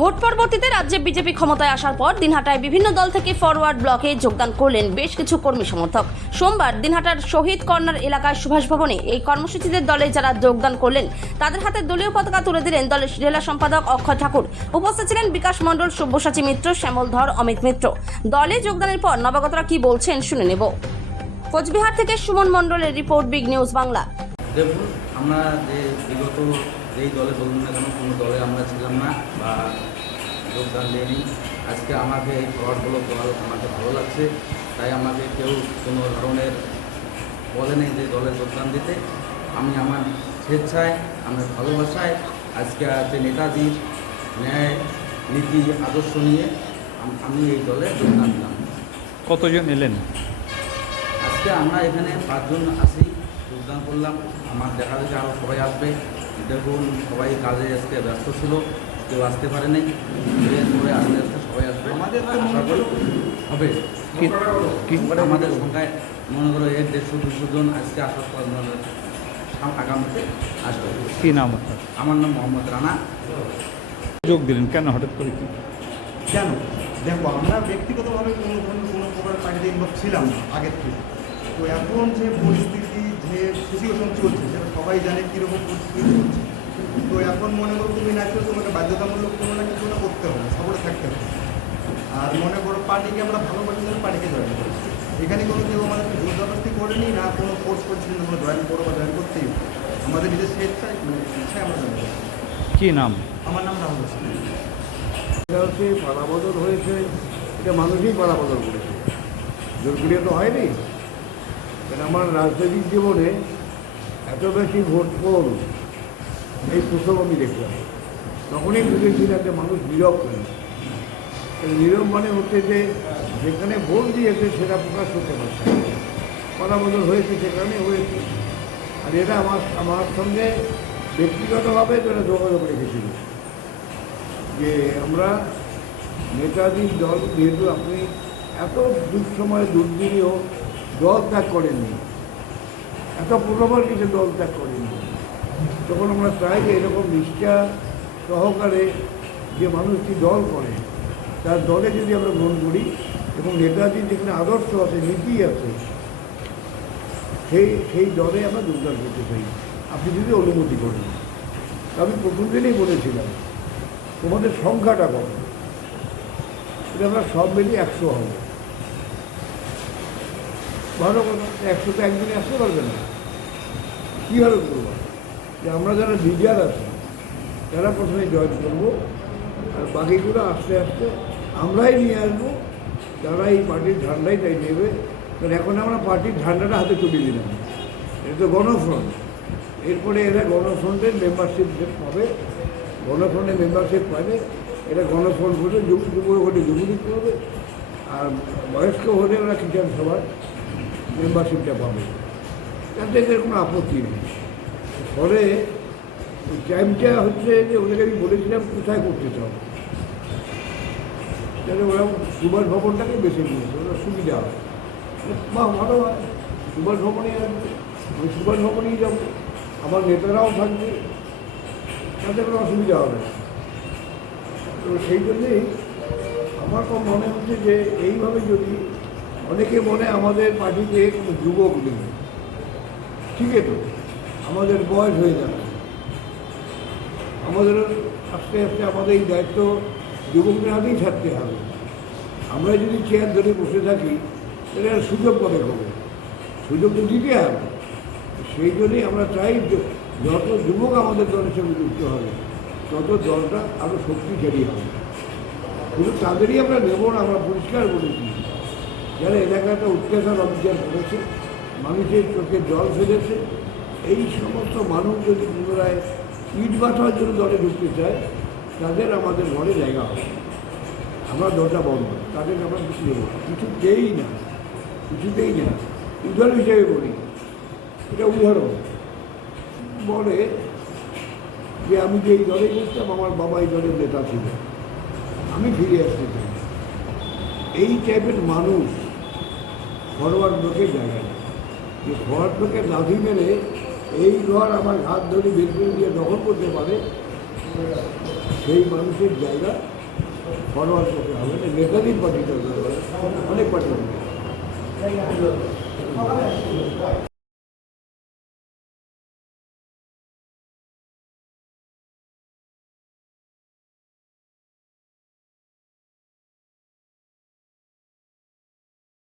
Vote পরবর্তীতে রাজ্যে BJP ক্ষমতায় আসার পর দিনহাটায় বিভিন্ন দল থেকে ফরওয়ার্ড ব্লকে যোগদান করলেন বেশ কিছু কর্মী সমর্থক। সোমবার দিনহাটার শহীদ কর্নার এলাকায় সুভাষ ভবনে এই কর্মসূচিতে দলে যারা যোগদান করলেন তাদের হাতে দলীয় পতাকা তুলে দিলেন দলের জেলা সম্পাদক অক্ষয় ঠাকুর। উপস্থিত ছিলেন বিকাশ মণ্ডল, সব্যসাচী মিত্র, শ্যামল ধর, অমিত মিত্র। দলে যোগদানের পর নবাগতরা কি বলছেন শুনে নেব। কোচবিহার থেকে সুমন মণ্ডলের রিপোর্ট, বিগ নিউজ বাংলা। দেখুন, আমরা যে বিগত যেই দলে বলুন না কেন, কোনো দলে আমরা ছিলাম না বা যোগদান দিইনি। আজকে আমাকে এই ফরওয়ার্ডগুলো দল আমাকে ভালো লাগছে, তাই আমাকে কেউ কোনো ধরনের বলে নেই যে দলে যোগদান দিতে। আমি আমার স্বেচ্ছায়, আমার ভালোবাসায় আজকে যে নেতাজির ন্যায় নীতি আদর্শ নিয়ে আমি এই দলে যোগদান দিলাম। কতজন এলেন? আজকে আমরা এখানে 5 জন আসি, যোগদান করলাম। আমার দেখা যাচ্ছে আরও সবাই আসবে। দেখুন, সবাই কাজে আজকে ব্যস্ত ছিল, কেউ আসতে পারে নাই। সবাই আস্তে আস্তে সবাই আসবে, আমাদের হবে। আমাদের সংখ্যায় মনে করো 150-200 জন আজকে আসার পর আগামীতে আসবে। কী নাম আপনার? আমার নাম মোহাম্মদ রানা। যোগ দিলেন কেন, হঠাৎ করে কি? কেন? দেখো, আমরা ব্যক্তিগতভাবে কোনো ধরনের কোনো প্রকার পার্টিতে ইনভলভ ছিলাম না আগের থেকে। তো এখন যে পরিস্থিতি, যে সিচুয়েশন চলছে, সেটা সবাই জানে কীরকম পরিস্থিতি চলছে। তো এখন মনে করো তুমি না করো, তোমাকে বাধ্যতামূলক কোনো না কিছু না করতে হবে, সবরে থাকতে হবে। আর মনে করো পার্টিকে আমরা ভালোবাসি, পার্টিকে জয়েন করি। এখানে কোনো কেউ আমাদেরকে জোরজবরদস্তি করেনি, না কোনো ফোর্স করছি না কোনো জয়েন করো বা জয়েন করতেই হবে। আমাদের নিজের স্বেচ্ছায় ইচ্ছায় আমরা জয়েন করি। কী নাম? আমার নাম রাহুল হোসেন। এটা হচ্ছে পালাবদল হয়েছে, এটা মানুষই পালাবদল করেছে, জোর করিয়ে তো হয়নি। কারণ আমার রাজনৈতিক জীবনে এত বেশি ভোট ফল এই প্রথম আমি দেখলাম। তখনই বুঝেছিলাম যে মানুষ নীরব কেন। নীরব মানে হচ্ছে যে যেখানে ভোট দিয়েছে সেটা প্রকাশ করতে পারছে, পালাবদল হয়েছে সেখানে হয়েছে। আর এটা আমার সঙ্গে ব্যক্তিগতভাবে যারা যোগাযোগ রেখেছিল যে আমরা নেতাজির দল, যেহেতু আপনি এত দুঃসময় দুর্দিনেও দল ত্যাগ করেননি, এত প্রলোভন কিছু দল ত্যাগ করেননি, তখন আমরা চাই যে এরকম নিষ্ঠা সহকারে যে মানুষটি দল করে তার দলে যদি আমরা গ্রহণ করি এবং নেতাজির যেখানে আদর্শ আছে, নীতি আছে, সেই দলে আমরা যোগদান করতে চাই, আপনি যদি অনুমতি করেন। আমি প্রথম দিনেই বলেছিলাম তোমাদের সংখ্যাটা কম, এটা আমরা সব মিলিয়ে 100 হব। ভালো কথা, 100 তো একদিনে আসতে পারবে না, কীভাবে করবো? যে আমরা যারা লিডার আছি তারা প্রথমে জয়েন করবো, আর বাকিগুলো আস্তে আস্তে আমরাই নিয়ে আসবো, যারা এই পার্টির ঝান্ডাই তাই নেবে। কারণ এখন আমরা পার্টির ঝান্ডাটা হাতে তুলে দিলাম, এটা তো গণফ্রন্ট। এরপরে এরা গণফ্রন্টের মেম্বারশিপ পাবে, গণফ্রন্টের মেম্বারশিপ পাবে, এটা গণফ্রন্ট ভোটে যুব ভোটে যুবলীগ করবে, আর বয়স্ক ভোটে ওরা কিষাণ সভার মেম্বারশিপটা পাবে। তাতে এদের কোনো আপত্তি নেই। পরে ওই টাইমটা হচ্ছে যে ওদেরকে আমি বলেছিলাম কোথায় করতে চাও, তাহলে ওরা সুভাষ ভবনটাকে বেছে নিয়েছে, ওরা সুবিধা হয়। বাহ, ভালো হয়, সুভাষ ভবনেই আসবে, আমি সুভাষ ভবনেই যাবো, আমার নেতারাও থাকবে, তাতে কোনো অসুবিধা হবে না। তো সেই জন্যেই আমার মনে হচ্ছে যে এইভাবে যদি অনেকে মনে আমাদের পার্টিতে কোনো যুবক নেই, ঠিক আছে, তো আমাদের বয়স হয়ে যাবে, আমাদের আস্তে আস্তে আমাদের এই দায়িত্ব যুবকদের হাতেই ছাড়তে হবে। আমরা যদি চেয়ার ধরে বসে থাকি তাহলে আর সুযোগ কবে হবে? সুযোগ তো দিতে হবে। সেই জন্যই আমরা চাই যত যুবক আমাদের দলের সঙ্গে যুক্ত হবে তত দলটা আরও শক্তিশালী হবে। শুধু তাদেরই আমরা নেব না, আমরা পরিষ্কার বলেছি যারা এলাকাটা অত্যাচার অবিচার করেছে, মানুষের চোখে জল ফেলেছে, এই সমস্ত মানুষ যদি পুনরায় ইট বাঁধার জন্য দলে ঢুকতে চায় তাদের আমাদের ঘরে জায়গা হবে। আমরা দরজা বন্ধ, তাদের আমরা কিছু নেব না, কিছুতেই না, কিছুতেই না। উদাহরণ হিসেবে বলি, এটা উদাহরণ বলে যে আমি যে এই দলে করতাম, আমার বাবা এই দলের নেতা ছিল, আমি ফিরে আসতে চাই। এই টাইপের মানুষ ফরওয়ার্ড ব্লকের জায়গায়, যে ফরওয়ার্ড ব্লকের লাথি মেরে এই ঘর আমার হাত ধরে বের করে দিয়ে দখল করতে পারে, সেই মানুষের জায়গা ফরওয়ার্ড করতে হবে না, নেতাদের পার্টিটা অনেক পার্টি